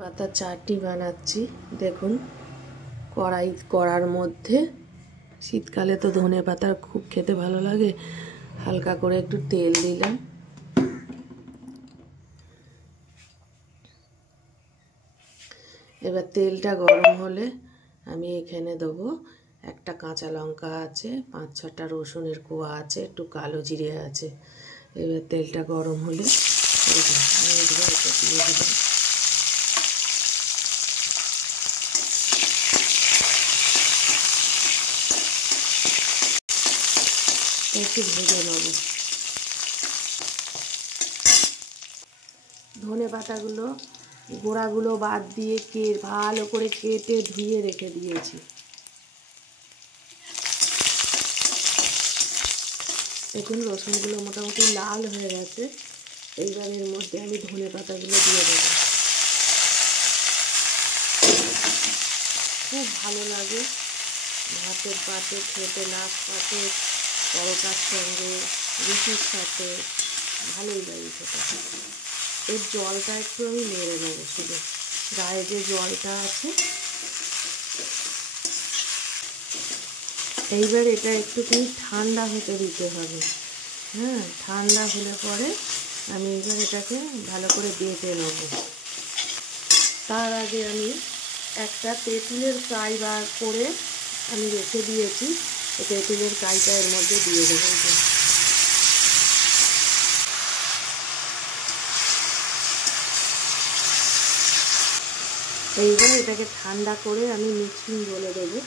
পাতা চাটনি বানাচ্ছি। দেখুন, কড়ার মধ্যে শীতকালে তো ধনে পাতা খুব খেতে ভালো লাগে। হালকা করে একটু তেল দিলাম। এবার তেলটা গরম হলে আমি এখানে দেবো একটা কাঁচা লঙ্কা আছে, 5-6টা রসুনের কোয়া আছে, একটু কালো জিরে আছে। এবার তেলটা গরম হলে দিয়ে দিলাম। একটু ভেজে নেব। ধনে পাতাগুলো গোড়াগুলো বাদ দিয়ে ভালো করে কেটে ধুয়ে রেখে দিয়েছি। দেখুন, রসুনগুলো মোটামুটি লাল হয়ে গেছে। এইবার এর মধ্যে আমি ধনে পাতাগুলো দিয়ে দেবো। খুব ভালো লাগে ভাতের পাতে খেতে, লাশ পাতে, পরোটার সঙ্গে, রুটির সাথে ভালোই লাগে খেতে। এর জলটা একটু আমি নেড়ে নেবো, শুধু গায়ে যে জলটা আছে। এইবার এটা একটুখানি ঠান্ডা হতে দিতে হবে। হ্যাঁ, ঠান্ডা হলে পরে আমি এবার এটাকে ভালো করে বেটে নেব। তার আগে আমি একটা তেঁতুলের কাই বার করে আমি রেখে দিয়েছি। এই তেঁতুলের কাইটা এর মধ্যে দিয়ে দেবো। এইবার এটাকে ঠান্ডা করে আমি মিক্সিং বলে দেবো।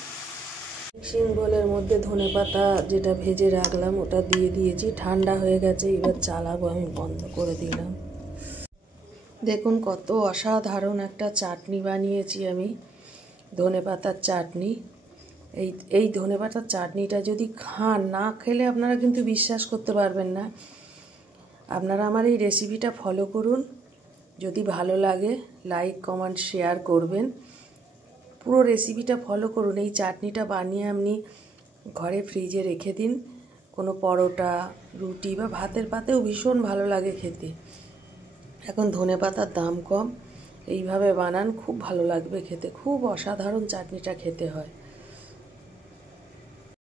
মিক্সিং বোলের মধ্যে ধনে পাতা যেটা ভেজে রাখলাম ওটা দিয়ে দিয়েছি। ঠান্ডা হয়ে গেছে, এবার চালাবো। আমি বন্ধ করে দিলাম। দেখুন, কত অসাধারণ একটা চাটনি বানিয়েছি আমি, ধনে পাতার চাটনি। এই ধনে পাতার চাটনিটা যদি খান, না খেলে আপনারা কিন্তু বিশ্বাস করতে পারবেন না। আপনারা আমার এই রেসিপিটা ফলো করুন। যদি ভালো লাগে লাইক, কমেন্ট, শেয়ার করবেন। পুরো রেসিপিটা ফলো করুন। এই চাটনিটা বানিয়ে আপনি ঘরে ফ্রিজে রেখে দিন। কোনো পরোটা, রুটি বা ভাতের পাতেও ভীষণ ভালো লাগে খেতে। এখন ধনে পাতার দাম কম, এইভাবে বানান, খুব ভালো লাগবে খেতে। খুব অসাধারণ চাটনিটা খেতে হয়।